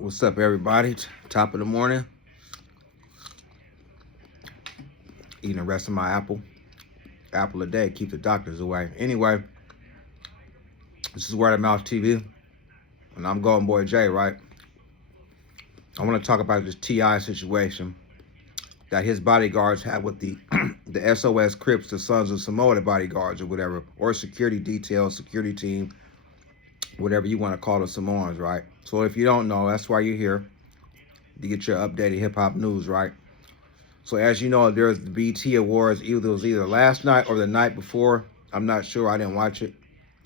What's up, everybody? Top of the morning. Eating the rest of my apple. Apple a day. Keep the doctors away. Anyway, this is Word of Mouth TV. And I'm Golden Boy J, right? I want to talk about this T.I. situation that his bodyguards had with the the SOS Crips, the Sons of Samoa bodyguards or whatever, or security detail, security team, whatever you want to call the Samoans, right? So if you don't know, that's why you're here, to get your updated hip-hop news, right? So as you know, there's the BT Awards. It was either last night or the night before. I'm not sure. I didn't watch it.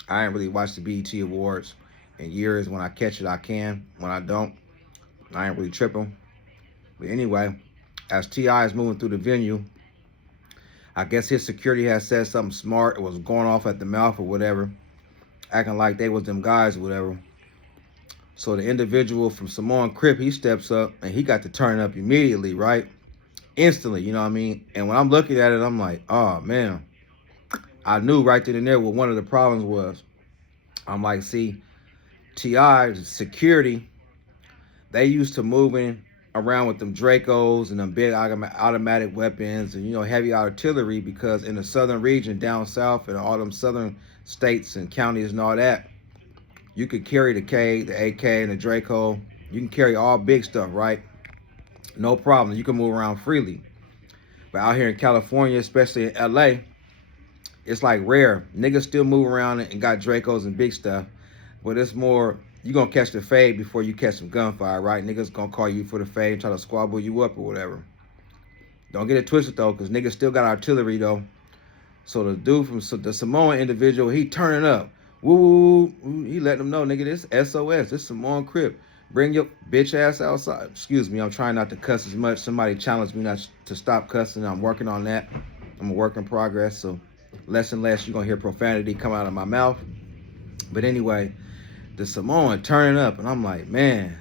I ain't really watched the BT Awards in years. When I catch it, I can. When I don't, I ain't really tripping. But anyway, as T.I. is moving through the venue, I guess his security has said something smart. It was going off at the mouth or whatever, acting like they was them guys or whatever. So the individual from Samoan Crip, he steps up and he got to turn up immediately, right? Instantly, you know what I mean? And when I'm looking at it, I'm like, oh, man. I knew right then and there what one of the problems was. I'm like, see, T.I. security, they used to moving around with them Dracos and them big automatic weapons and, heavy artillery, because in the southern region down south and all them southern states and counties and all that, you could carry the K, the AK, and the Draco. You can carry all big stuff, right? No problem. You can move around freely. But out here in California, especially in LA, it's like rare. Niggas still move around and got Dracos and big stuff. But it's more, you gonna catch the fade before you catch some gunfire, right? Niggas gonna call you for the fade and try to squabble you up or whatever. Don't get it twisted though, because niggas still got artillery though. So the dude from the Samoan individual, he turning up. Woo, he letting them know, nigga, this SOS, this Samoan Crip. Bring your bitch ass outside. Excuse me, I'm trying not to cuss as much. Somebody challenged me not to stop cussing. I'm working on that. I'm a work in progress, so less and less you're going to hear profanity come out of my mouth. But anyway, the Samoan turning up, and I'm like, man.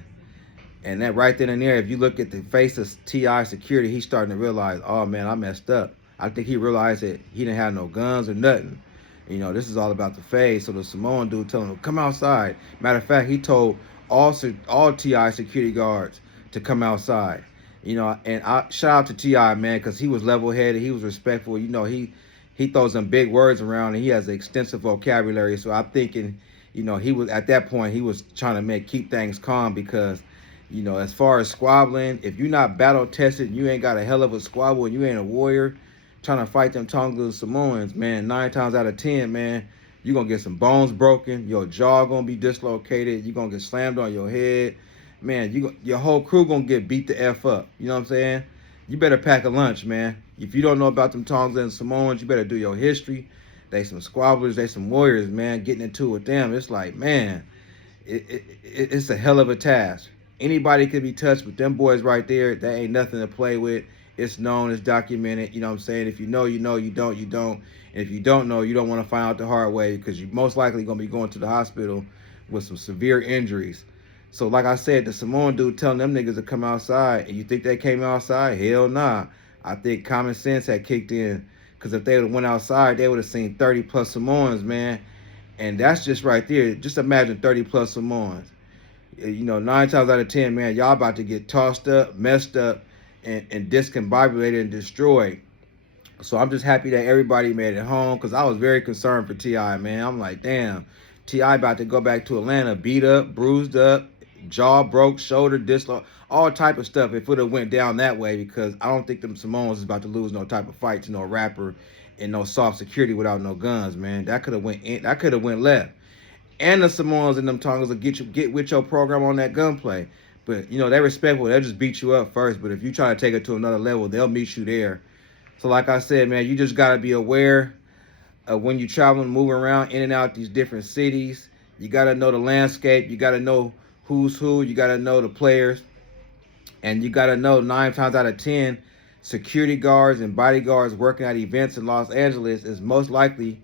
And that right then and there, if you look at the face of T.I. security, he's starting to realize, oh, man, I messed up. I think he realized that he didn't have no guns or nothing. This is all about the fade. So the Samoan dude telling him, come outside. Matter of fact, he told all T.I. security guards to come outside. And I shout out to T.I., man, because he was level-headed. He was respectful. He throws some big words around, and he has an extensive vocabulary. So I'm thinking, he was at that point, he was trying to keep things calm, because, as far as squabbling, if you're not battle-tested, you ain't got a hell of a squabble, and you ain't a warrior, trying to fight them Tongan Samoans, man, 9 times out of 10, man, you're going to get some bones broken. Your jaw going to be dislocated. You're going to get slammed on your head. Man, your whole crew going to get beat the F up. You know what I'm saying? You better pack a lunch, man. If you don't know about them Tongan and Samoans, you better do your history. They some squabblers. They some warriors, man, getting into it with them. It's like, man, it's a hell of a task. Anybody could be touched, but them boys right there, that ain't nothing to play with. It's known, it's documented. You know what I'm saying? If you know, you know. You don't, you don't. And if you don't know, you don't want to find out the hard way, because you're most likely going to be going to the hospital with some severe injuries. So like I said, the Samoan dude telling them niggas to come outside, and you think they came outside? Hell nah. I think common sense had kicked in, because if they would have went outside, they would have seen 30 plus Samoans, man. And that's just right there. Just imagine 30 plus Samoans. 9 times out of 10, man, y'all about to get tossed up, messed up, and discombobulated and destroyed. So I'm just happy that everybody made it home, because I was very concerned for T.I., man. I'm like, damn, T.I. about to go back to Atlanta, beat up, bruised up, jaw broke, shoulder dislocated, all type of stuff if it would have went down that way, because I don't think them Samoans is about to lose no type of fight to no rapper and no soft security without no guns, man. That could have went left. And the Samoans and them Tongans will get with your program on that gunplay. But, they respectful. They'll just beat you up first. But if you try to take it to another level, they'll meet you there. So like I said, man, you just got to be aware of when you're traveling, moving around in and out these different cities. You got to know the landscape. You got to know who's who. You got to know the players. And you got to know 9 times out of 10, security guards and bodyguards working at events in Los Angeles is most likely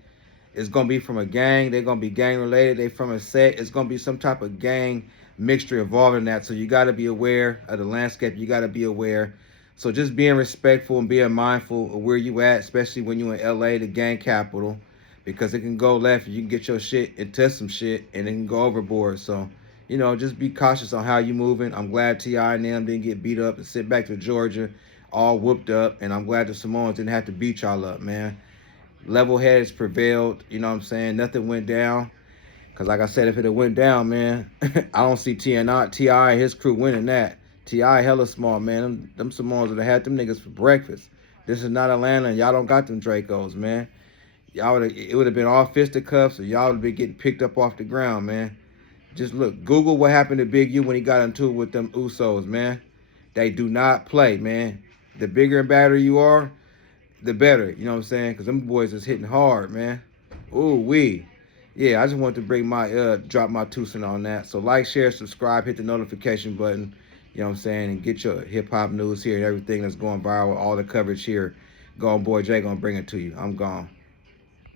is going to be from a gang. They're going to be gang related. They from a set. It's going to be some type of gang mixture involved in that. So you got to be aware of the landscape. You got to be aware. So just being respectful and being mindful of where you at, especially when you're in LA, the gang capital, because it can go left and you can get your shit into some shit and it can go overboard. So, you know, just be cautious on how you moving. I'm glad T.I. and them didn't get beat up and sent back to Georgia all whooped up. And I'm glad the Samoans didn't have to beat y'all up, man. Level heads prevailed. You know what I'm saying? Nothing went down. Because like I said, if it had went down, man, I don't see T.I. and his crew winning that. T.I. hella small, man. Them Samoans would have had them niggas for breakfast. This is not Atlanta, and y'all don't got them Dracos, man. It would have been all fisticuffs, or y'all would have been getting picked up off the ground, man. Just look, Google what happened to Big U when he got into it with them Usos, man. They do not play, man. The bigger and badder you are, the better. You know what I'm saying? Because them boys is hitting hard, man. Ooh, wee. Yeah, I just wanted to bring my, drop my 2 cents on that. So like, share, subscribe, hit the notification button. You know what I'm saying? And get your hip-hop news here and everything that's going viral. All the coverage here. Gone Boy J gonna bring it to you. I'm gone.